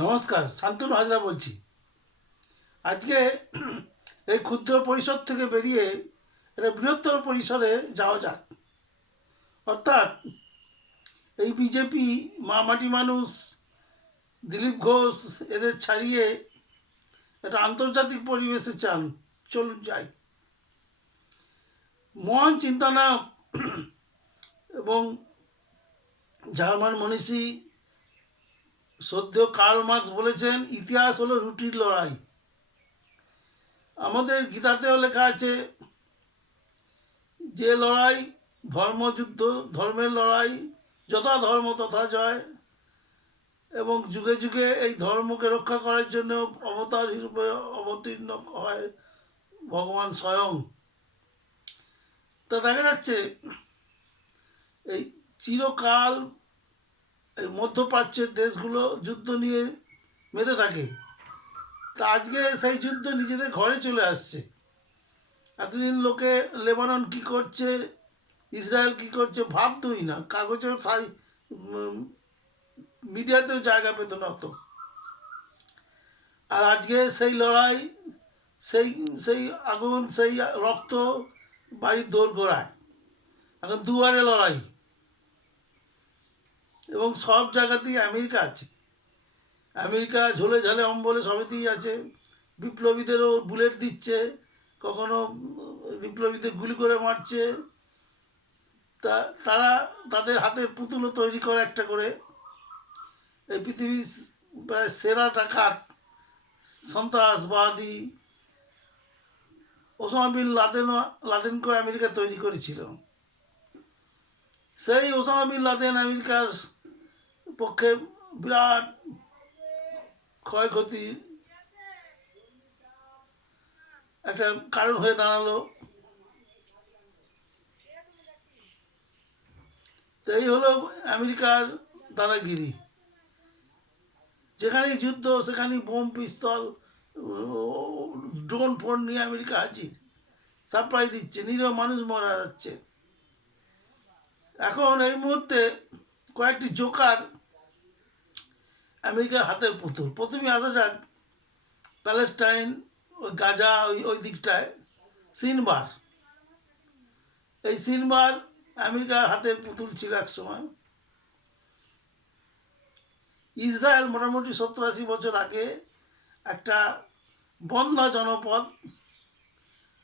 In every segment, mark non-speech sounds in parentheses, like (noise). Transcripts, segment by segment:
নমস্কার, শান্তনু হাজরা বলছি। আজকে এই ক্ষুদ্র পরিসর থেকে বেরিয়ে একটা বৃহত্তর পরিসরে যাওয়া যাক। অর্থাৎ এই বিজেপি, মা মাটি মানুষ, দিলীপ ঘোষ, এদের ছাড়িয়ে একটা আন্তর্জাতিক পরিবেশে চান, চলুন যাই। মহান চিন্তানায়ক এবং জার্মান মনীষী সদ্য কার্ল মার্কস বলেছেন, ইতিহাস হলো রুটির লড়াই। আমাদের গীতাতেও লেখা আছে, যে লড়াই ধর্মযুদ্ধ ধর্মের লড়াই, যথা ধর্ম তথা জয়, এবং যুগে যুগে এই ধর্মকে রক্ষা করার জন্য অবতার হিসেবে অবতীর্ণ হয় ভগবান স্বয়ং। তা দেখা যাচ্ছে, এই চিরকাল মধ্যপ্রাচ্যের দেশগুলো যুদ্ধ নিয়ে মেতে থাকে। তা আজকে সেই যুদ্ধ নিজেদের ঘরে চলে আসছে। এতদিন লোকে লেবানন কি করছে, ইসরায়েল কি করছে ভাবতই না। কাগজেও থাই মিডিয়াতেও জায়গা পেত না অত। আর আজকে সেই লড়াই, সেই সেই আগুন, সেই রক্ত বাড়ির দৌড় গোড়ায়। এখন দুয়ারে লড়াই। এবং সব জায়গাতেই আমেরিকা আছে। আমেরিকা ঝোলে ঝালে অম্বলে সবেতেই আছে। বিপ্লবীদেরও বুলেট দিচ্ছে, কখনো বিপ্লবীদের গুলি করে মারছে। তা, তারা তাদের হাতে পুতুলও তৈরি করে একটা করে। এই পৃথিবীর প্রায় সেরা ডাকাত, সন্ত্রাসবাদী ওসামা বিন লাদেন লাদেনকে আমেরিকা তৈরি করেছিল। সেই ওসামা বিন লাদেন আমেরিকার পক্ষে বিরাট ক্ষয়ক্ষতি একটা কারণ হয়ে দাঁড়াল। তো এই হলো আমেরিকার দাদাগিরি। যেখানেই যুদ্ধ, সেখানেই বোম, পিস্তল, ড্রোন, ফোন নিয়ে আমেরিকা হাজির। সাপ্লাই দিচ্ছে, নিরীহ মানুষ মারা যাচ্ছে। এখন এই মুহূর্তে কয়েকটি জোকার আমেরিকার হাতের পুতুল। প্রথমে আসা যাক, প্যালেস্টাইন, ওই গাজা, ওই ওই দিকটায়, সিনবার। এই সিনবার আমেরিকার হাতের পুতুল ছিল এক সময়। ইসরায়েল মোটামুটি সত্তর আশি বছর আগে একটা বন্ধা জনপদ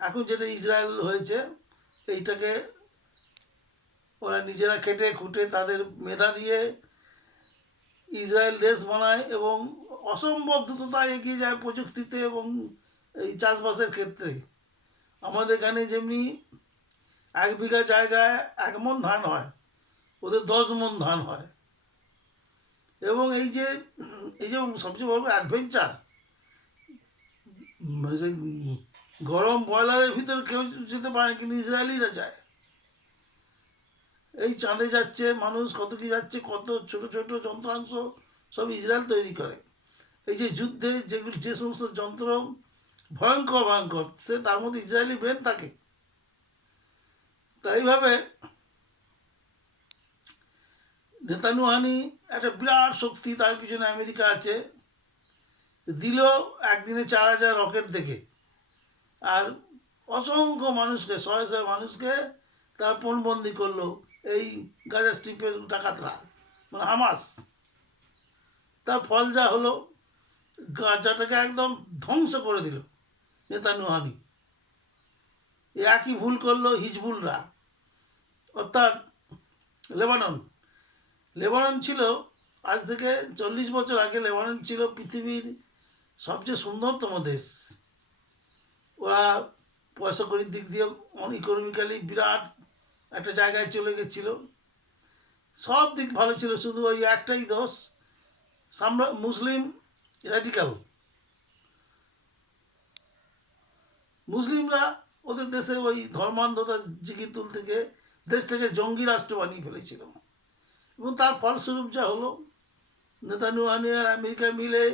এখন যেটা ইসরায়েল হয়েছে, এইটাকে ওরা নিজেরা খেটে খুঁটে তাদের মেধা দিয়ে ইসরায়েল দেশ বানায় এবং অসম্ভব দ্রুততায় এগিয়ে যায় প্রযুক্তিতে এবং এই চাষবাসের ক্ষেত্রে। আমাদের এখানে যেমনি এক বিঘা জায়গায় এক মন ধান হয়, ওদের দশ মন ধান হয়। এবং এই যে এই যে সবচেয়ে বড় অ্যাডভেঞ্চার মানে সেই গরম বয়লারের ভিতরে কেউ যেতে পারে কিন্তু ইসরায়েলিরা যায়। এই চাঁদে যাচ্ছে, মানুষ কত কি যাচ্ছে, কত ছোট ছোট যন্ত্রাংশ সব ইসরায়েল তৈরি করে। এই যে যুদ্ধে যেগুলো যে সমস্ত যন্ত্র ভয়ঙ্কর ভয়ঙ্কর, সে তার মধ্যে ইসরায়েলি ব্রেন থাকে। তাই এইভাবে নেতানুহানি একটা বিরাট শক্তি তার পিছনে আমেরিকা আছে, দিল একদিনে চার হাজার রকেট দেখে। আর অসংখ্য মানুষকে, শয়ে শয়ে মানুষকে তারা পণবন্দি করল। এই গাজা স্ট্রিপের ডাকাতরা মানে হামাস। তার ফল যা হলো, গাজাটাকে একদম ধ্বংস করে দিল নেতানুহানি এই একই ভুল করল হিজবুলরা। অর্থাৎ লেবানন। লেবানন ছিল, আজ থেকে চল্লিশ বছর আগে লেবানন ছিল পৃথিবীর সবচেয়ে সুন্দরতম দেশ। ওরা পয়সা করির দিক দিয়ে ইকোনমিক্যালি বিরাট একটা জায়গায় চলে গেছিল। সব দিক ভালো ছিল, শুধু ওই একটাই দোষ, সাম্রা, মুসলিম র্যাডিক্যাল মুসলিমরা ওদের দেশে ওই ধর্মান্ধতা জিগির তুল থেকে দেশটাকে জঙ্গি রাষ্ট্র বানিয়ে ফেলেছিল। এবং তার ফলস্বরূপ যা হলো নেতানুয়ানি আর আমেরিকা মিলে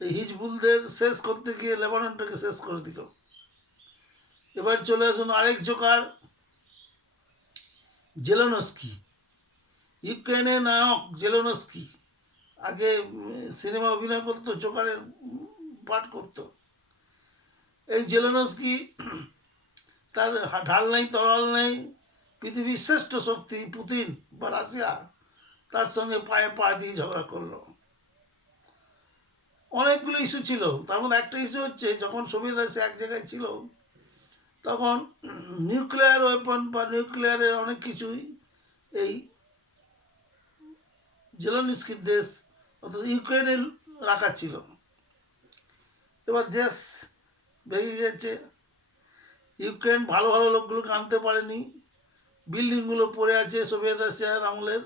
এই হিজবুলদের শেষ করতে গিয়ে লেবাননটাকে শেষ করে দিল। এবার চলে আসুন আরেক জোকার জেলোনস্কি ইউক্রেনের নায়ক জেলোনস্কি। আগে সিনেমা অভিনয় করতো, জোকারের পাঠ করতো। এই জেলেনস্কি, (clears throat) তার ঢাল নেই, তরল নেই, পৃথিবীর শ্রেষ্ঠ শক্তি পুতিন বা রাশিয়া, তার সঙ্গে পায়ে পা দিয়ে ঝগড়া করল। অনেকগুলো ইস্যু ছিল, তার মধ্যে একটা ইস্যু হচ্ছে, যখন সোভিয়েত রাশিয়া এক জায়গায় ছিল তখন নিউক্লিয়ার ওয়েপন বা নিউক্লিয়ারের অনেক কিছুই এই জেলানিস্কির দেশ অর্থাৎ ইউক্রেনে রাখা ছিল। এবার দেশ ভেঙে গেছে ইউক্রেন ভালো ভালো লোকগুলোকে আনতে পারেনি। বিল্ডিংগুলো পড়ে আছে সোভিয়েত রাশিয়ার আমলের।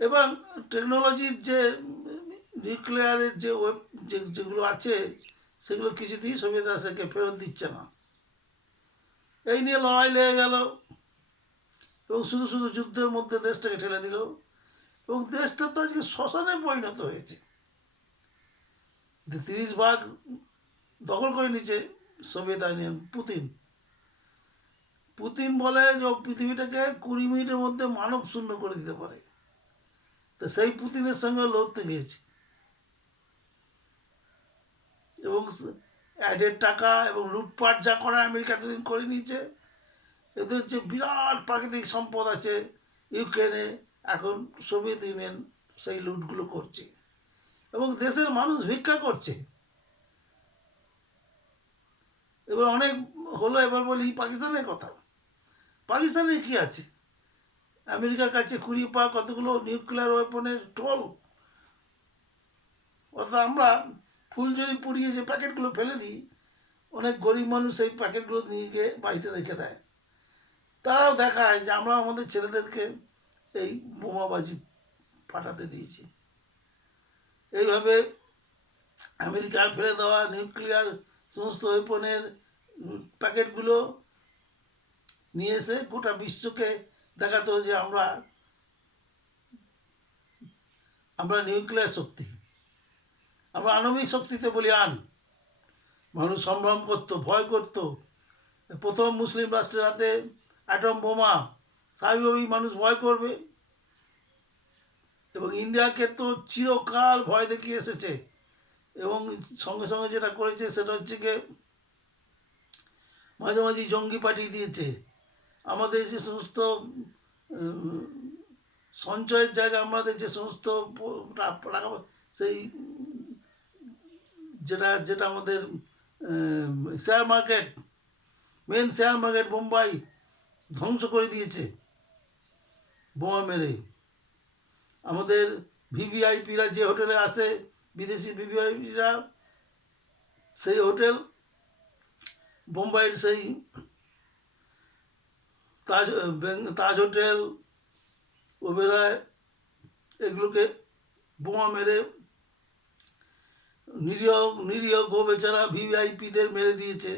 এবং টেকনোলজির যে নিউক্লিয়ারের যে ওয়েব যেগুলো আছে, সেগুলো কিছুতেই সোভিয়েত রাশিয়াকে ফেরত দিচ্ছে না। এই নিয়ে লড়াই লেগে গেল। এবং শুধু শুধু যুদ্ধের মধ্যে দেশটাকে ঠেলে দিল। এবং দেশটা তো আজকে শ্মশানে পরিণত হয়েছে। তিরিশ ভাগ দখল করে নিচ্ছে সোভিয়েত ইউনিয়ন, পুতিন। পুতিন বলে যে পৃথিবীটাকে কুড়ি মিনিটের মধ্যে মানব শূন্য করে দিতে পারে। তো সেই পুতিনের সঙ্গে লড়তে গিয়েছে। এবং অ্যাডের টাকা এবং লুটপাট যা করা আমেরিকা এতদিন করে নিয়েছে, এদের যে বিরাট প্রাকৃতিক সম্পদ আছে ইউক্রেনে, এখন সোভিয়েত ইউনিয়ন সেই লুটগুলো করছে। এবং দেশের মানুষ ভিক্ষা করছে। এবার অনেক হলো এবার বলি পাকিস্তানের কথা। পাকিস্তানে কি আছে? আমেরিকার কাছে কুড়ি পা কতগুলো নিউক্লিয়ার ওয়েপনের টোল? অর্থাৎ আমরা ফুলঝুরি পুড়িয়ে যে প্যাকেটগুলো ফেলে দিই, অনেক গরিব মানুষ এই প্যাকেটগুলো নিয়ে গিয়ে বাড়িতে রেখে দেয়। তারাও দেখায় যে আমরা আমাদের ছেলেদেরকে এই বোমাবাজি ফাটাতে দিয়েছি। এইভাবে আমেরিকার ফেলে দেওয়া নিউক্লিয়ার সমস্ত ওয়েপনের প্যাকেটগুলো নিয়ে এসে গোটা বিশ্বকে দেখাতো যে আমরা আমরা নিউক্লিয়ার শক্তি। আমরা আণবিক শক্তিতে বলি আন। মানুষ সম্ভ্রম করতো, ভয় করতো। প্রথম মুসলিম রাষ্ট্রের হাতে অ্যাটম বোমা, স্বাভাবিকভাবেই মানুষ ভয় করবে। এবং ইন্ডিয়াকে তো চিরকাল ভয় দেখিয়ে এসেছে। এবং সঙ্গে সঙ্গে যেটা করেছে সেটা হচ্ছে গিয়ে মাঝে মাঝে জঙ্গি পাঠিয়ে দিয়েছে। আমাদের যে সমস্ত সঞ্চয়ের জায়গা, আমাদের যে সমস্ত সেই যেটা যেটা আমাদের share market main share market Bombay ধ্বংস করে দিয়েছে, বোমা মেরে। আমাদের ভিভিআইপিরা যে হোটেলে আসে, বিদেশি ভিভিআইপিরা সেই হোটেল বোম্বাইয়ের সেই তাজ তাজ হোটেল, ওবেরায়, এগুলোকে বোমা মেরে নিরীহ নিরীহ গো বেচারা ভিভিআইপিদের মেরে দিয়েছে।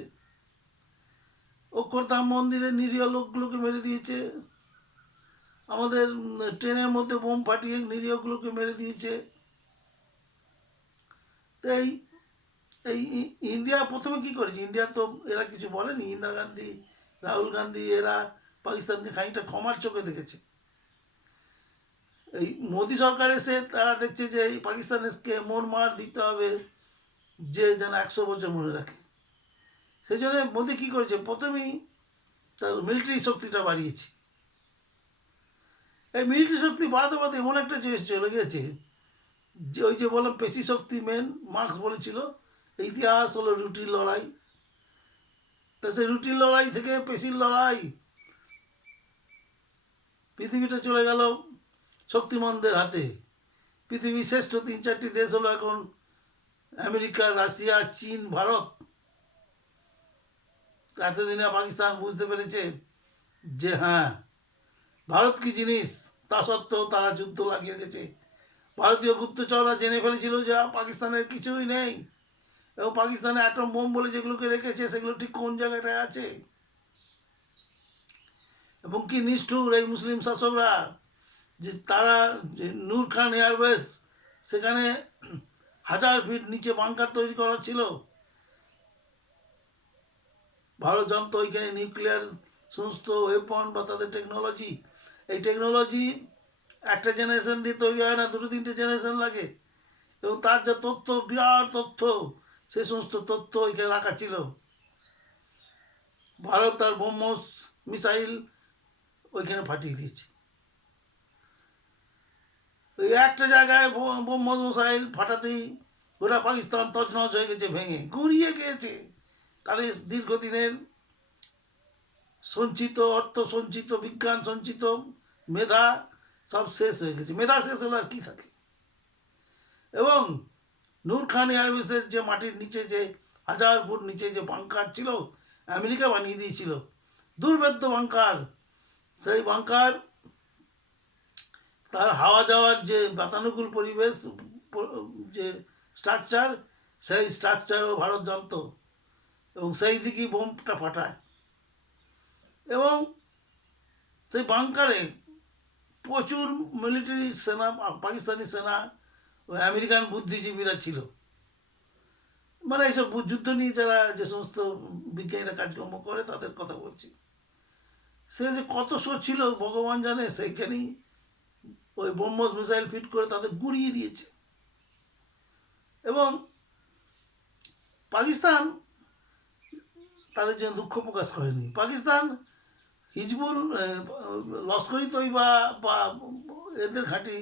অক্ষরধাম মন্দিরে নিরীহ লোকগুলোকে মেরে দিয়েছে। আমাদের ট্রেনের মধ্যে বোম ফাটিয়ে নিরীহগুলোকে মেরে দিয়েছে। এই এই ইন্ডিয়া প্রথমে কি করেছে? ইন্ডিয়া তো এরা কিছু বলেনি। ইন্দিরা গান্ধী, রাহুল গান্ধী, এরা পাকিস্তানকে খানিকটা ক্ষমার চোখে দেখেছে। এই মোদী সরকার এসে তারা দেখছে যে এই পাকিস্তানকে মন মার দিতে হবে, যে যেন একশো বছর মনে রাখে। সেই জন্য মোদী কী করেছে? প্রথমেই তার মিলিটারি শক্তিটা বাড়িয়েছে। এই মিলিটারি শক্তি বাড়াতে বাড়াতে এমন একটা জিনিস চলে গেছে যে ওই যে বললাম পেশি শক্তি মেন মার্কস বলেছিল, ইতিহাস হলো রুটির লড়াই। তা সেই রুটির লড়াই থেকে পেশির লড়াই, পৃথিবীটা চলে গেল শক্তিমানদের হাতে। পৃথিবীর শ্রেষ্ঠ তিন চারটি দেশ হলো এখন আমেরিকা, রাশিয়া, চীন, ভারত। এতদিনে পাকিস্তান বুঝতে পেরেছে যে হ্যাঁ ভারত কি জিনিস? তা সত্ত্বেও তারা যুদ্ধ লাগিয়ে গেছে ভারতীয় গুপ্তচররা জেনে ফেলেছিল যে পাকিস্তানের কিছুই নেই। এবং পাকিস্তানে অ্যাটম বোম বলে যেগুলোকে রেখেছে, সেগুলো ঠিক কোন জায়গাটায় আছে? এবং কি নিষ্ঠুর এই মুসলিম শাসকরা? যে তারা নূর খান এয়ারবেস সেখানে হাজার ফিট নিচে বাংকার তৈরি করা ছিল। ভারত জানতো ওইখানে নিউক্লিয়ার সমস্ত ওয়েপন বা তাদের টেকনোলজি এই টেকনোলজি একটা জেনারেশন দিয়ে তৈরি হয় না, দুটো তিনটে জেনারেশন লাগে। এবং তার যে তথ্য, বিরাট তথ্য, সে সমস্ত তথ্য ওইখানে রাখা ছিল। ভারত তার ব্রহ্মস মিসাইল ওইখানে ফাটিয়ে দিয়েছে। একটা জায়গায় মিসাইল ফাটাতেই গোটা পাকিস্তান তছনছ হয়ে গেছে, ভেঙে গুঁড়িয়ে গিয়েছে। তাদের দীর্ঘদিনের সঞ্চিত, অর্থ সঞ্চিত, বিজ্ঞান সঞ্চিত মেধা সব শেষ হয়ে গেছে। মেধা শেষ হলে আর কী থাকে? এবং নূর খান এয়ারবেসের যে মাটির নিচে যে হাজার ফুট নিচে যে বাংকার ছিল, আমেরিকা বানিয়ে দিয়েছিল, দুর্ভেদ্য বাংকার, সেই বাংকার তার হাওয়া যাওয়ার যে বাতানুকূল পরিবেশ যে স্ট্রাকচার সেই স্ট্রাকচারও ভারত জানতো এবং সেই দিকেই বোমটা ফাটায়। এবং সেই বাংকারে প্রচুর মিলিটারি সেনা, পাকিস্তানি সেনা আমেরিকান বুদ্ধিজীবীরা ছিল। মানে এইসব যুদ্ধ নিয়ে যারা যে সমস্ত বিজ্ঞানীরা কাজকর্ম করে, তাদের কথা বলছি। সে যে কত শো ছিল, ভগবান জানে সেইখানেই ওই ব্রহ্মস মিসাইল ফিট করে তাদের গুঁড়িয়ে দিয়েছে। এবং পাকিস্তান তাদের জন্য দুঃখ প্রকাশ করেনি। পাকিস্তান হিজবুল লস্করি তৈবা বা এদের ঘাঁটি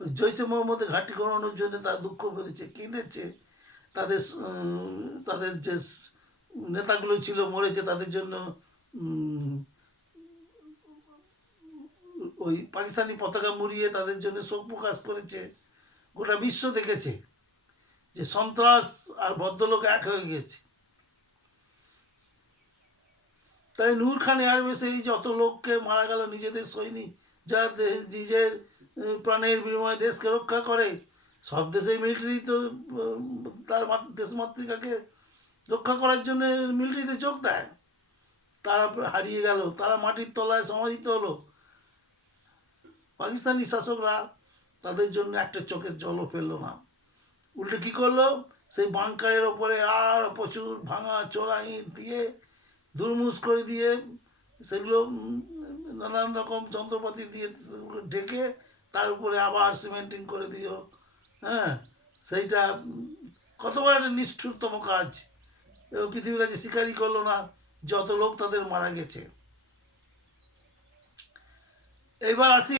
জৈসে মোহাম্মদের ঘাঁটি করানোর জন্য তার দুঃখ করেছে কেঁদেছে। তাদের তাদের যে নেতাগুলো ছিল, মরেছে, তাদের জন্য ওই পাকিস্তানি পতাকা মুড়িয়ে তাদের জন্য শোক প্রকাশ করেছে। গোটা বিশ্ব দেখেছে যে সন্ত্রাস আর ভদ্রলোক এক হয়ে গেছে তাই নূর খান এয়ারবেসে এই যত লোককে মারা গেল, নিজেদের সৈনিক, যারা নিজের প্রাণের বিনিময়ে দেশকে রক্ষা করে, সব দেশের মিলিটারি তো তার মাত- দেশমাতৃকাকে রক্ষা করার জন্য মিলিটারিতে যোগ দেয়। তারা হারিয়ে গেল, তারা মাটির তলায় সমাধিত হলো। পাকিস্তানি শাসকরা তাদের জন্য একটা চোখের জলও ফেলল না। উল্টে কী করল? সেই বাংকারের ওপরে আর প্রচুর ভাঙা, চোরা ইট দিয়ে দুর্মুষ করে দিয়ে, সেগুলো নানান রকম যন্ত্রপাতি দিয়ে ঢেকে তার উপরে আবার সিমেন্টিং করে দিও হ্যাঁ সেইটা, কতবার একটা নিষ্ঠুরতম কাজ। পৃথিবীর কাছে স্বীকারই করল না, যত লোক তাদের মারা গেছে। এইবার আসি